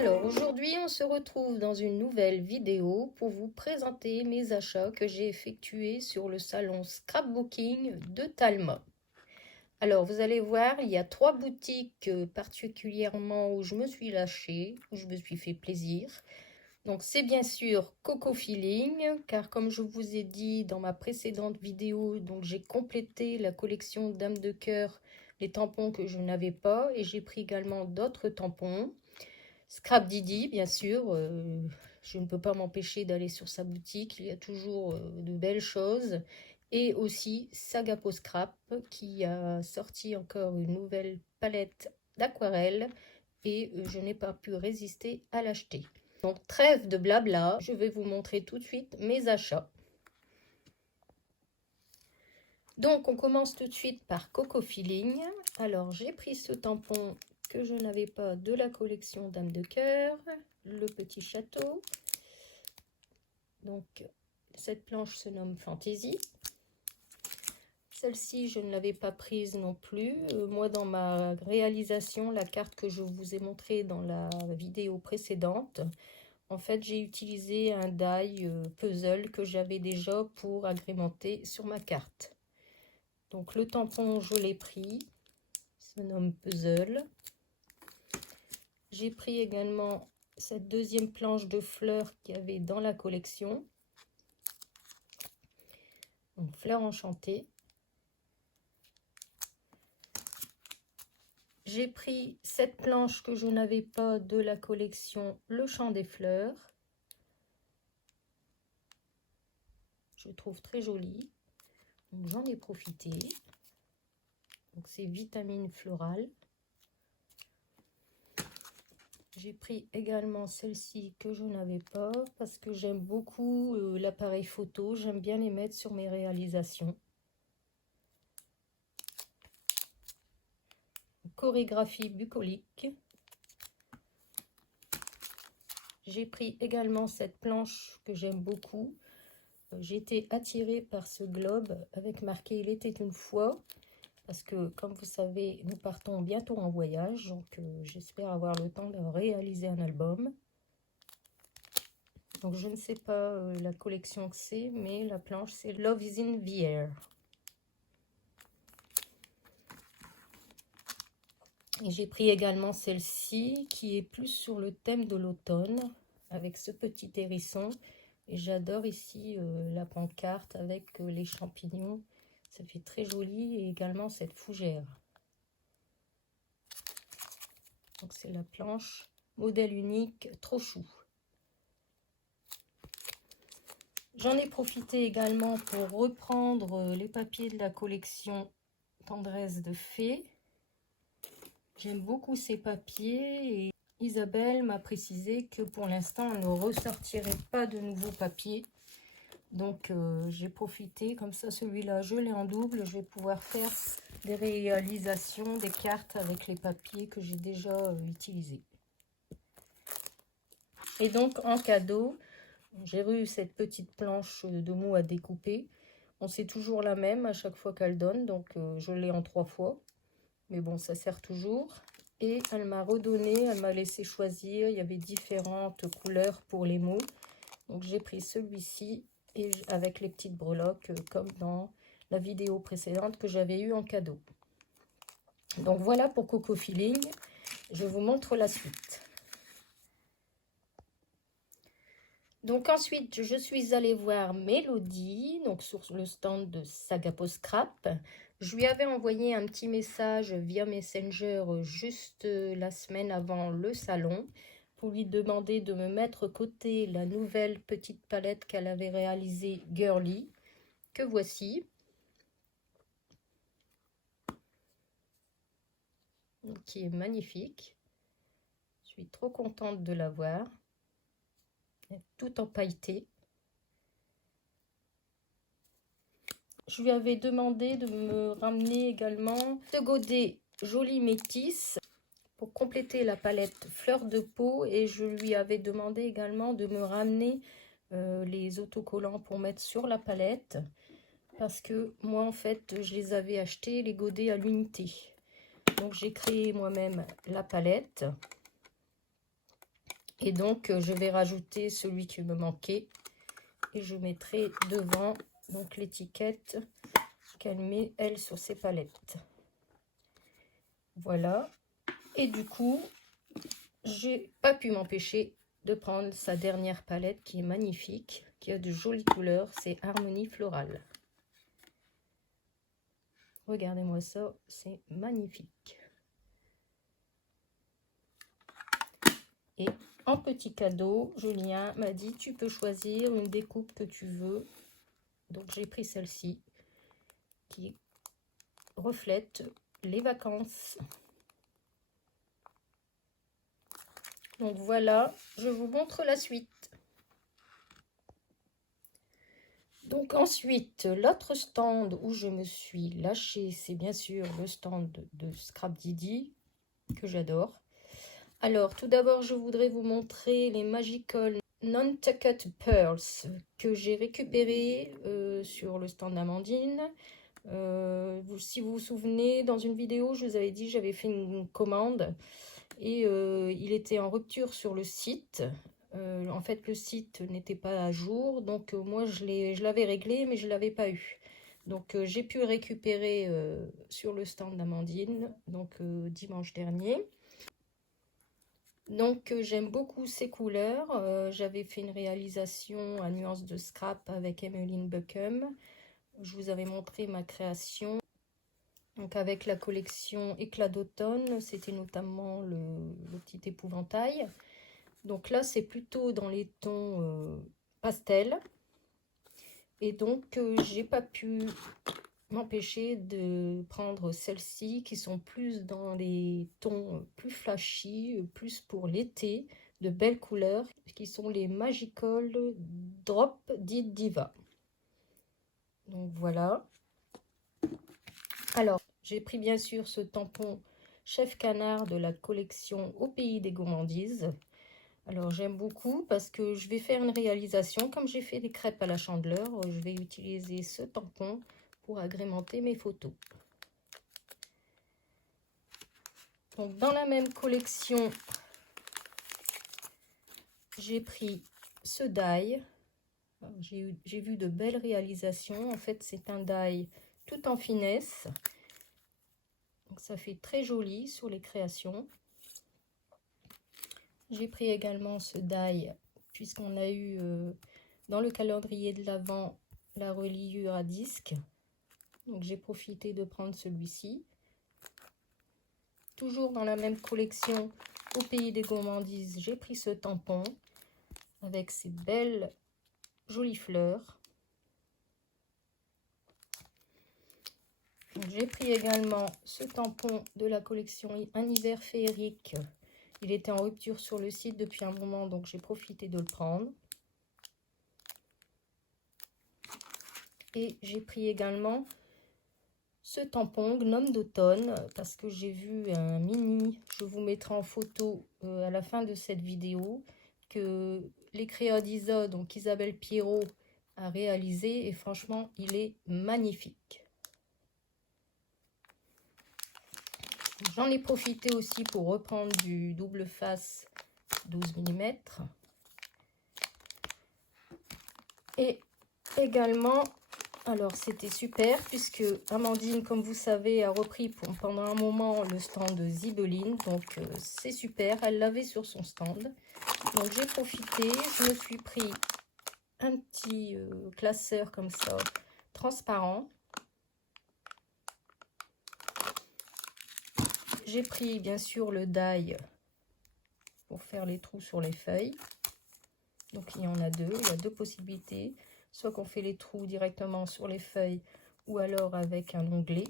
Alors aujourd'hui, on se retrouve dans une nouvelle vidéo pour vous présenter mes achats que j'ai effectués sur le salon Scrapbooking de Talma. Alors vous allez voir, il y a 3 boutiques particulièrement où je me suis lâchée, où je me suis fait plaisir. Donc c'est bien sûr Coco Feeling, car comme je vous ai dit dans ma précédente vidéo, donc j'ai complété la collection Dame de Cœur, les tampons que je n'avais pas, et j'ai pris également d'autres tampons. Scrap Didi, bien sûr, je ne peux pas m'empêcher d'aller sur sa boutique, il y a toujours de belles choses. Et aussi Sagapo Scrap qui a sorti encore une nouvelle palette d'aquarelle et je n'ai pas pu résister à l'acheter. Donc trêve de blabla, je vais vous montrer tout de suite mes achats. Donc on commence tout de suite par Coco Feeling. Alors j'ai pris ce tampon que je n'avais pas de la collection Dame de Cœur, le petit château. Donc cette planche se nomme Fantasy. Celle-ci je ne l'avais pas prise non plus. Moi dans ma réalisation, la carte que je vous ai montrée dans la vidéo précédente, en fait j'ai utilisé un die puzzle que j'avais déjà pour agrémenter sur ma carte. Donc le tampon je l'ai pris, se nomme Puzzle. J'ai pris également cette deuxième planche de fleurs qu'il y avait dans la collection. Donc fleurs enchantées. J'ai pris cette planche que je n'avais pas de la collection Le Chant des Fleurs. Je trouve très jolie. Donc j'en ai profité. Donc c'est Vitamine Florale. J'ai pris également celle-ci que je n'avais pas parce que j'aime beaucoup l'appareil photo. J'aime bien les mettre sur mes réalisations. Chorégraphie bucolique. J'ai pris également cette planche que j'aime beaucoup. J'ai été attirée par ce globe avec marqué « Il était une fois » parce que, comme vous savez, nous partons bientôt en voyage. Donc, j'espère avoir le temps de réaliser un album. Donc, je ne sais pas la collection que c'est, mais la planche, c'est « Love is in the air ». Et j'ai pris également celle-ci qui est plus sur le thème de l'automne avec ce petit hérisson. Et j'adore ici la pancarte avec les champignons. Ça fait très joli. Et également cette fougère. Donc c'est la planche. Modèle unique, trop chou. J'en ai profité également pour reprendre les papiers de la collection Tendresse de Fée. J'aime beaucoup ces papiers et Isabelle m'a précisé que pour l'instant, elle ne ressortirait pas de nouveaux papiers. Donc, j'ai profité. Comme ça, celui-là, je l'ai en double. Je vais pouvoir faire des réalisations, des cartes avec les papiers que j'ai déjà utilisés. Et donc, en cadeau, j'ai eu cette petite planche de mots à découper. Bon, c'est toujours la même à chaque fois qu'elle donne. Donc, je l'ai en 3 fois. Mais bon, ça sert toujours. Et elle m'a redonné, elle m'a laissé choisir. Il y avait différentes couleurs pour les mots. Donc, j'ai pris celui-ci et avec les petites breloques comme dans la vidéo précédente que j'avais eu en cadeau. Donc, voilà pour Coco Feeling. Je vous montre la suite. Donc, ensuite, je suis allée voir Mélodie, donc sur le stand de Sagapo Scrap. Je lui avais envoyé un petit message via Messenger juste la semaine avant le salon pour lui demander de me mettre côté la nouvelle petite palette qu'elle avait réalisée Girly, que voici. Qui est magnifique. Je suis trop contente de l'avoir. Tout en pailleté. Je lui avais demandé de me ramener également ce godet Joli Métis pour compléter la palette Fleur de peau, et je lui avais demandé également de me ramener les autocollants pour mettre sur la palette parce que moi en fait je les avais achetés les godets à l'unité. Donc j'ai créé moi-même la palette. Et donc, je vais rajouter celui qui me manquait. Et je mettrai devant donc l'étiquette qu'elle met, elle, sur ses palettes. Voilà. Et du coup, j'ai pas pu m'empêcher de prendre sa dernière palette qui est magnifique, qui a de jolies couleurs. C'est Harmonie Florale. Regardez-moi ça, c'est magnifique. Et en petit cadeau, Julien m'a dit, tu peux choisir une découpe que tu veux. Donc j'ai pris celle-ci qui reflète les vacances. Donc voilà, je vous montre la suite. Donc ensuite, l'autre stand où je me suis lâchée, c'est bien sûr le stand de Scrap Didi, que j'adore. Alors, tout d'abord, je voudrais vous montrer les Magical Non-Tucked Pearls que j'ai récupérés sur le stand d'Amandine. Si vous vous souvenez, dans une vidéo, je vous avais dit j'avais fait une commande et il était en rupture sur le site. En fait, le site n'était pas à jour, donc moi je l'avais réglé, mais je ne l'avais pas eu. Donc j'ai pu récupérer sur le stand d'Amandine, donc dimanche dernier. Donc j'aime beaucoup ces couleurs. J'avais fait une réalisation à nuances de scrap avec Emmeline Buckham. Je vous avais montré ma création. Donc avec la collection Éclat d'automne, c'était notamment le petit épouvantail. Donc là, c'est plutôt dans les tons pastel. Et donc, j'ai pas pu m'empêcher de prendre celles-ci qui sont plus dans les tons plus flashy, plus pour l'été, de belles couleurs, qui sont les Magical Drop Diva. Donc voilà. Alors, j'ai pris bien sûr ce tampon Chef Canard de la collection Au Pays des Gourmandises. Alors j'aime beaucoup parce que je vais faire une réalisation. Comme j'ai fait des crêpes à la chandeleur, je vais utiliser ce tampon pour agrémenter mes photos. Donc dans la même collection, j'ai pris ce die. J'ai vu de belles réalisations. En fait, c'est un die tout en finesse. Donc ça fait très joli sur les créations. J'ai pris également ce die puisqu'on a eu dans le calendrier de l'Avent la reliure à disque. Donc j'ai profité de prendre celui-ci. Toujours dans la même collection Au Pays des Gourmandises, j'ai pris ce tampon avec ces belles jolies fleurs. J'ai pris également ce tampon de la collection Un hiver féerique. Il était en rupture sur le site depuis un moment, donc j'ai profité de le prendre. Et j'ai pris également ce tampon Gnome d'automne parce que j'ai vu un mini, je vous mettrai en photo à la fin de cette vidéo, que les créas d'Isa, donc Isabelle Pierrot, a réalisé et franchement il est magnifique. J'en ai profité aussi pour reprendre du double face 12 mm et également, alors c'était super puisque Amandine, comme vous savez, a repris pendant un moment le stand de Zibeline, donc c'est super, elle l'avait sur son stand. Donc j'ai profité, je me suis pris un petit classeur comme ça, transparent. J'ai pris bien sûr le die pour faire les trous sur les feuilles. Donc il y en a deux, il y a deux possibilités. Soit qu'on fait les trous directement sur les feuilles ou alors avec un onglet.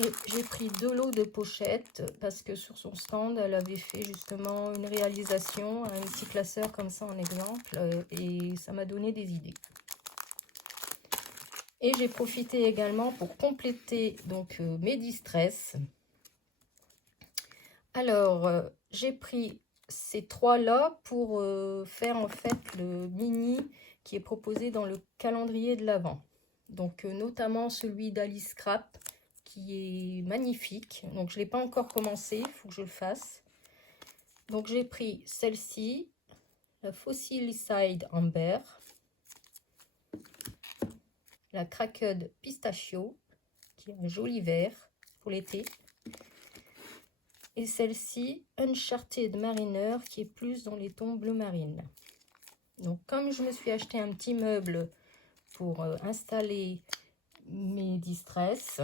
Et j'ai pris deux lots de pochettes parce que sur son stand, elle avait fait justement une réalisation, un petit classeur comme ça en exemple, et ça m'a donné des idées. Et j'ai profité également pour compléter donc mes distress. Alors, j'ai pris ces trois-là pour faire en fait le mini qui est proposé dans le calendrier de l'Avent. Donc, notamment celui d'Alice Scrap qui est magnifique. Donc, je ne l'ai pas encore commencé, il faut que je le fasse. Donc j'ai pris celle-ci, la Fossilicide Amber, la Cracked Pistachio, qui est un joli vert pour l'été, et celle-ci, Uncharted Mariner, qui est plus dans les tons bleu marine. Donc comme je me suis acheté un petit meuble pour installer mes distress,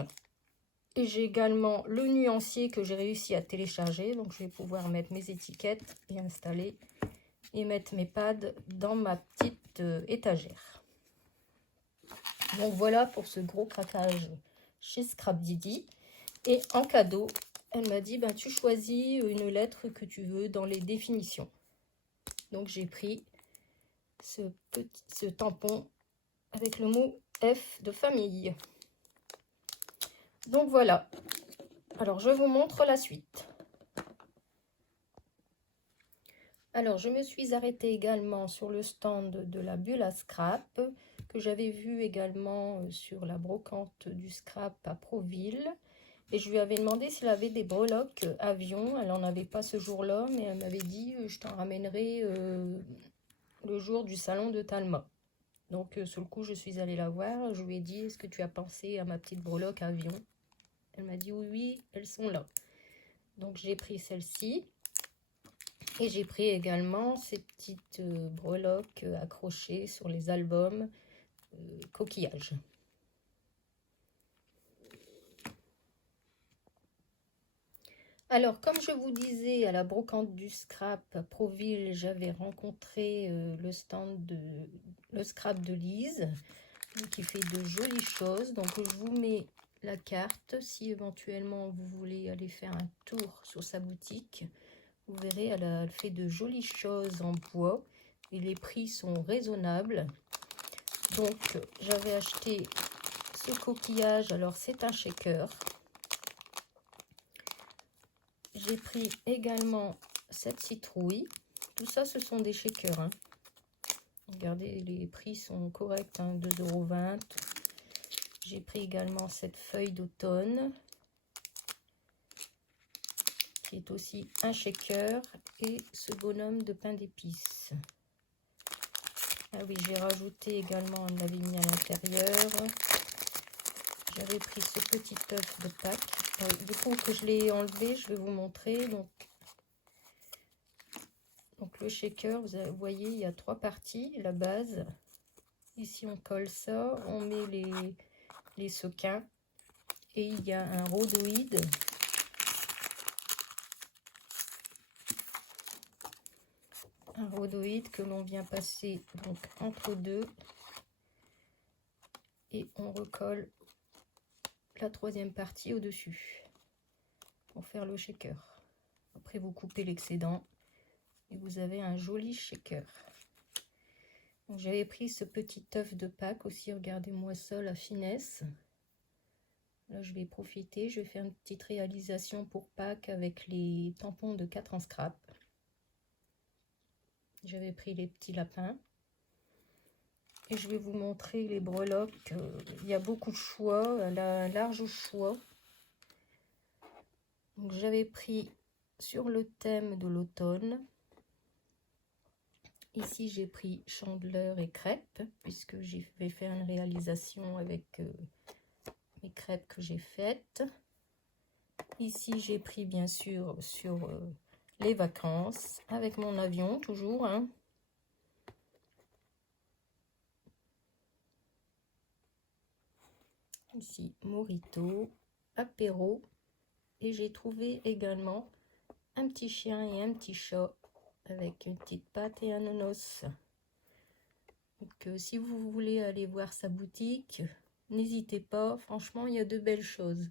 et j'ai également le nuancier que j'ai réussi à télécharger, donc je vais pouvoir mettre mes étiquettes et installer et mettre mes pads dans ma petite étagère. Donc voilà pour ce gros craquage chez Scrap Didi. Et en cadeau, elle m'a dit, ben, tu choisis une lettre que tu veux dans les définitions. Donc j'ai pris ce tampon avec le mot F de famille. Donc voilà. Alors je vous montre la suite. Alors je me suis arrêtée également sur le stand de la bulle à scrap, que j'avais vu également sur la brocante du scrap à Proville. Et je lui avais demandé s'il avait des breloques avion. Elle n'en avait pas ce jour-là, mais elle m'avait dit je t'en ramènerai le jour du salon de Talma. Donc sur le coup, je suis allée la voir. Je lui ai dit, est-ce que tu as pensé à ma petite breloque avion? Elle m'a dit oui, oui, elles sont là. Donc j'ai pris celle-ci. Et j'ai pris également ces petites breloques accrochées sur les albums coquillages. Alors, comme je vous disais, à la brocante du scrap à Proville, j'avais rencontré le scrap de Lise, qui fait de jolies choses. Donc, je vous mets la carte. Si éventuellement vous voulez aller faire un tour sur sa boutique, vous verrez, elle fait de jolies choses en bois et les prix sont raisonnables. Donc, j'avais acheté ce coquillage. Alors, c'est un shaker. J'ai pris également cette citrouille. Tout ça, ce sont des shakers. Hein. Regardez, les prix sont corrects, hein, 2,20 €. J'ai pris également cette feuille d'automne, qui est aussi un shaker, et ce bonhomme de pain d'épices. Ah oui, j'ai rajouté également, on l'avait mis à l'intérieur. J'avais pris ce petit œuf de Pâques. Du coup, que je l'ai enlevé, je vais vous montrer. Donc le shaker, vous voyez, il y a 3 parties. La base, ici on colle ça, on met les sequins, et il y a un rhodoïde. Un rhodoïde que l'on vient passer donc entre deux, et on recolle la 3e partie au-dessus pour faire le shaker. Après, vous coupez l'excédent et vous avez un joli shaker. J'avais pris ce petit œuf de Pâques aussi, regardez-moi ça, la finesse. Là, je vais profiter, je vais faire une petite réalisation pour Pâques avec les tampons de 4 en scrap. J'avais pris les petits lapins. Et je vais vous montrer les breloques. Il y a beaucoup de choix, elle a un large choix. Donc j'avais pris sur le thème de l'automne. Ici, j'ai pris chandeleur et crêpes, puisque j'ai fait une réalisation avec mes crêpes que j'ai faites. Ici, j'ai pris bien sûr sur les vacances, avec mon avion, toujours. Hein. Ici, Morito, apéro. Et j'ai trouvé également un petit chien et un petit chat, avec une petite pâte et un nonos. Donc, si vous voulez aller voir sa boutique, n'hésitez pas. Franchement, il y a de belles choses.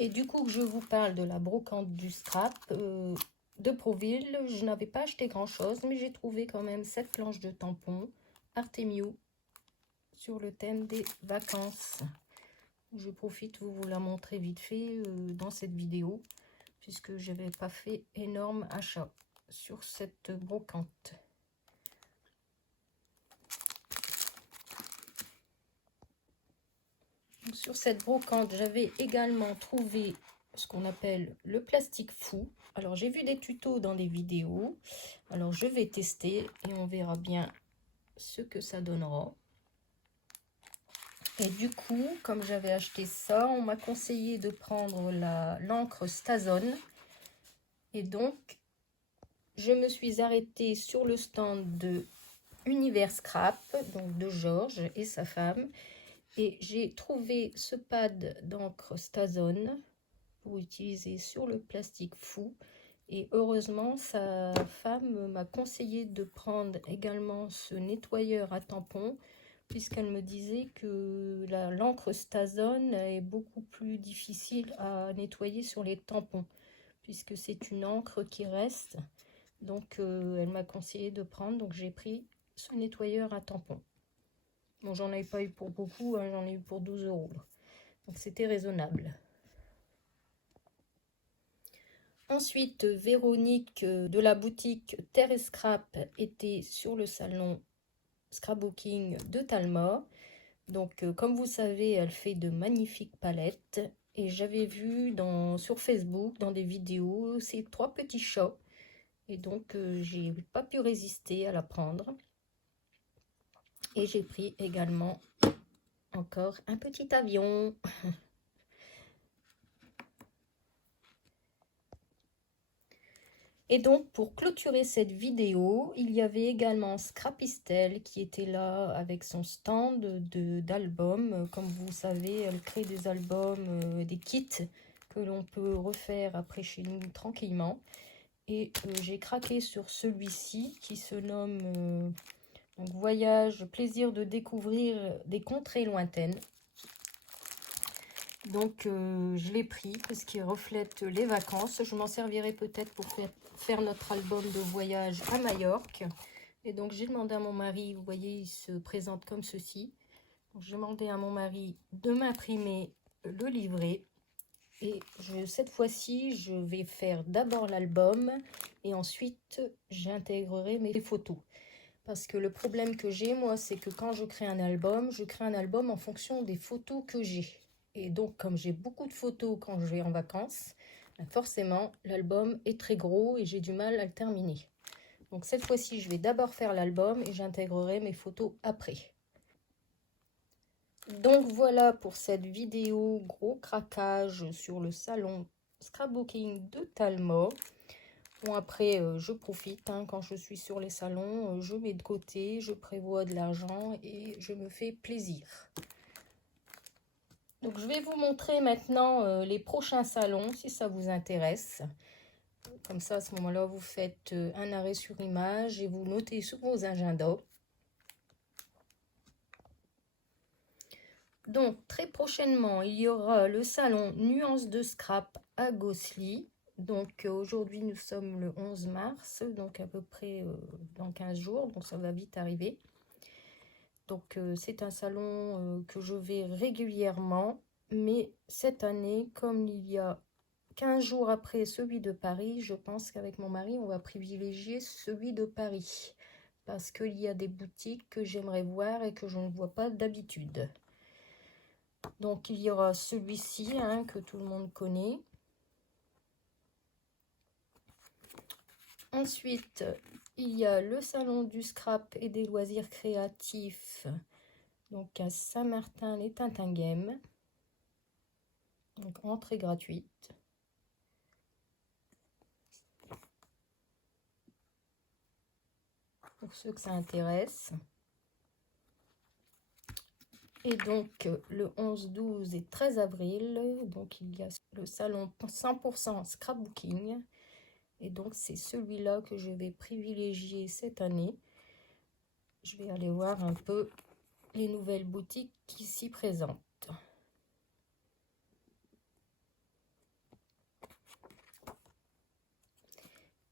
Et du coup, je vous parle de la brocante du scrap de Proville. Je n'avais pas acheté grand-chose, mais j'ai trouvé quand même cette planche de tampons Artemio sur le thème des vacances. Je profite de vous la montrer vite fait dans cette vidéo, puisque je n'avais pas fait énorme achat. sur cette brocante. Sur cette brocante, j'avais également trouvé ce qu'on appelle le plastique fou. Alors, j'ai vu des tutos dans des vidéos. Alors, je vais tester et on verra bien ce que ça donnera. Et du coup, comme j'avais acheté ça, on m'a conseillé de prendre l'encre Stazone. Et donc, je me suis arrêtée sur le stand de Univers Scrap, donc de Georges et sa femme. Et j'ai trouvé ce pad d'encre Stazone pour utiliser sur le plastique fou. Et heureusement, sa femme m'a conseillé de prendre également ce nettoyeur à tampons, puisqu'elle me disait que l'encre Stazone est beaucoup plus difficile à nettoyer sur les tampons, puisque c'est une encre qui reste. Donc, elle m'a conseillé de prendre, donc j'ai pris ce nettoyeur à tampons. Bon, j'en ai pas eu pour beaucoup, hein, j'en ai eu pour 12 €. Donc, c'était raisonnable. Ensuite, Véronique de la boutique Terre et Scrap était sur le salon Scrapbooking de Talma. Donc, comme vous savez, elle fait de magnifiques palettes. Et j'avais vu sur Facebook, dans des vidéos, ces 3 petits chats. Et donc, j'ai pas pu résister à la prendre. Et j'ai pris également encore un petit avion. Et donc, pour clôturer cette vidéo, il y avait également Scrapistel qui était là avec son stand d'albums. Comme vous savez, elle crée des albums, des kits que l'on peut refaire après chez nous tranquillement. Et j'ai craqué sur celui-ci qui se nomme donc Voyage, plaisir de découvrir des contrées lointaines. Donc, je l'ai pris parce qu'il reflète les vacances. Je m'en servirai peut-être pour faire notre album de voyage à Majorque. Et donc, j'ai demandé à mon mari, vous voyez, il se présente comme ceci. J'ai demandé à mon mari de m'imprimer le livret. Et cette fois-ci, je vais faire d'abord l'album et ensuite, j'intégrerai mes photos. Parce que le problème que j'ai, moi, c'est que quand je crée un album en fonction des photos que j'ai. Et donc, comme j'ai beaucoup de photos quand je vais en vacances, forcément, l'album est très gros et j'ai du mal à le terminer. Donc, cette fois-ci, je vais d'abord faire l'album et j'intégrerai mes photos après. Donc, voilà pour cette vidéo gros craquage sur le salon Scrapbooking de Talma. Bon, après, je profite, hein, quand je suis sur les salons, je mets de côté, je prévois de l'argent et je me fais plaisir. Donc, je vais vous montrer maintenant les prochains salons, si ça vous intéresse. Comme ça, à ce moment-là, vous faites un arrêt sur image et vous notez sur vos agendas. Donc, très prochainement, il y aura le salon Nuances de Scrap à Gosselies. Donc, aujourd'hui, nous sommes le 11 mars, donc à peu près dans 15 jours, donc ça va vite arriver. Donc, c'est un salon que je vais régulièrement, mais cette année, comme il y a 15 jours après celui de Paris, je pense qu'avec mon mari, on va privilégier celui de Paris. Parce qu'il y a des boutiques que j'aimerais voir et que je ne vois pas d'habitude. Donc, il y aura celui-ci, hein, que tout le monde connaît. Ensuite, il y a le salon du scrap et des loisirs créatifs, donc à Saint-Martin-les-Tintinguem. Donc, entrée gratuite. Pour ceux que ça intéresse. Et donc, le 11, 12 et 13 avril, donc il y a le salon 100% scrapbooking. Et donc, c'est celui-là que je vais privilégier cette année. Je vais aller voir un peu les nouvelles boutiques qui s'y présentent.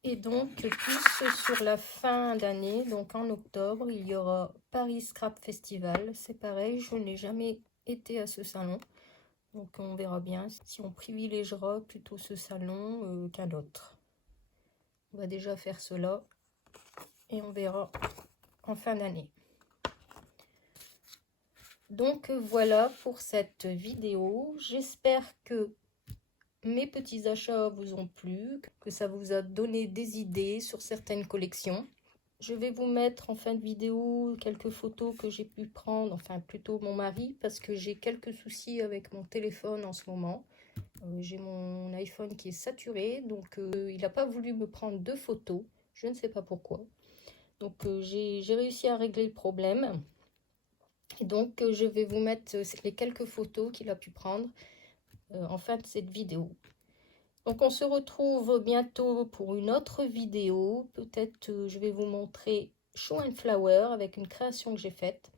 Et donc, plus sur la fin d'année, donc en octobre, il y aura Paris Scrap Festival. C'est pareil, je n'ai jamais été à ce salon. Donc, on verra bien si on privilégiera plutôt ce salon qu'un autre. On va déjà faire cela et on verra en fin d'année. Donc voilà pour cette vidéo. J'espère que mes petits achats vous ont plu, que ça vous a donné des idées sur certaines collections. Je vais vous mettre en fin de vidéo quelques photos que j'ai pu prendre, enfin plutôt mon mari, parce que j'ai quelques soucis avec mon téléphone en ce moment. J'ai mon iPhone qui est saturé, donc il n'a pas voulu me prendre de photos. Je ne sais pas pourquoi. Donc j'ai réussi à régler le problème. Et donc je vais vous mettre les quelques photos qu'il a pu prendre en fin de cette vidéo. Donc on se retrouve bientôt pour une autre vidéo. Peut-être je vais vous montrer Show and Flower avec une création que j'ai faite.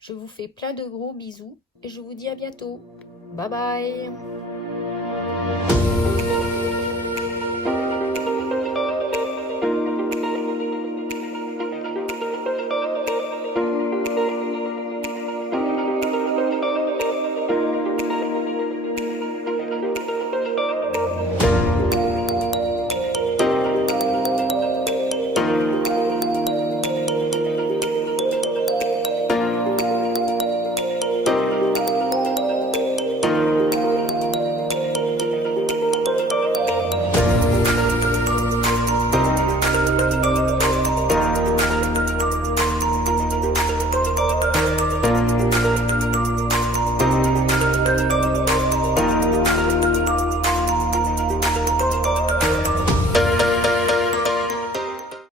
Je vous fais plein de gros bisous et je vous dis à bientôt. Bye bye.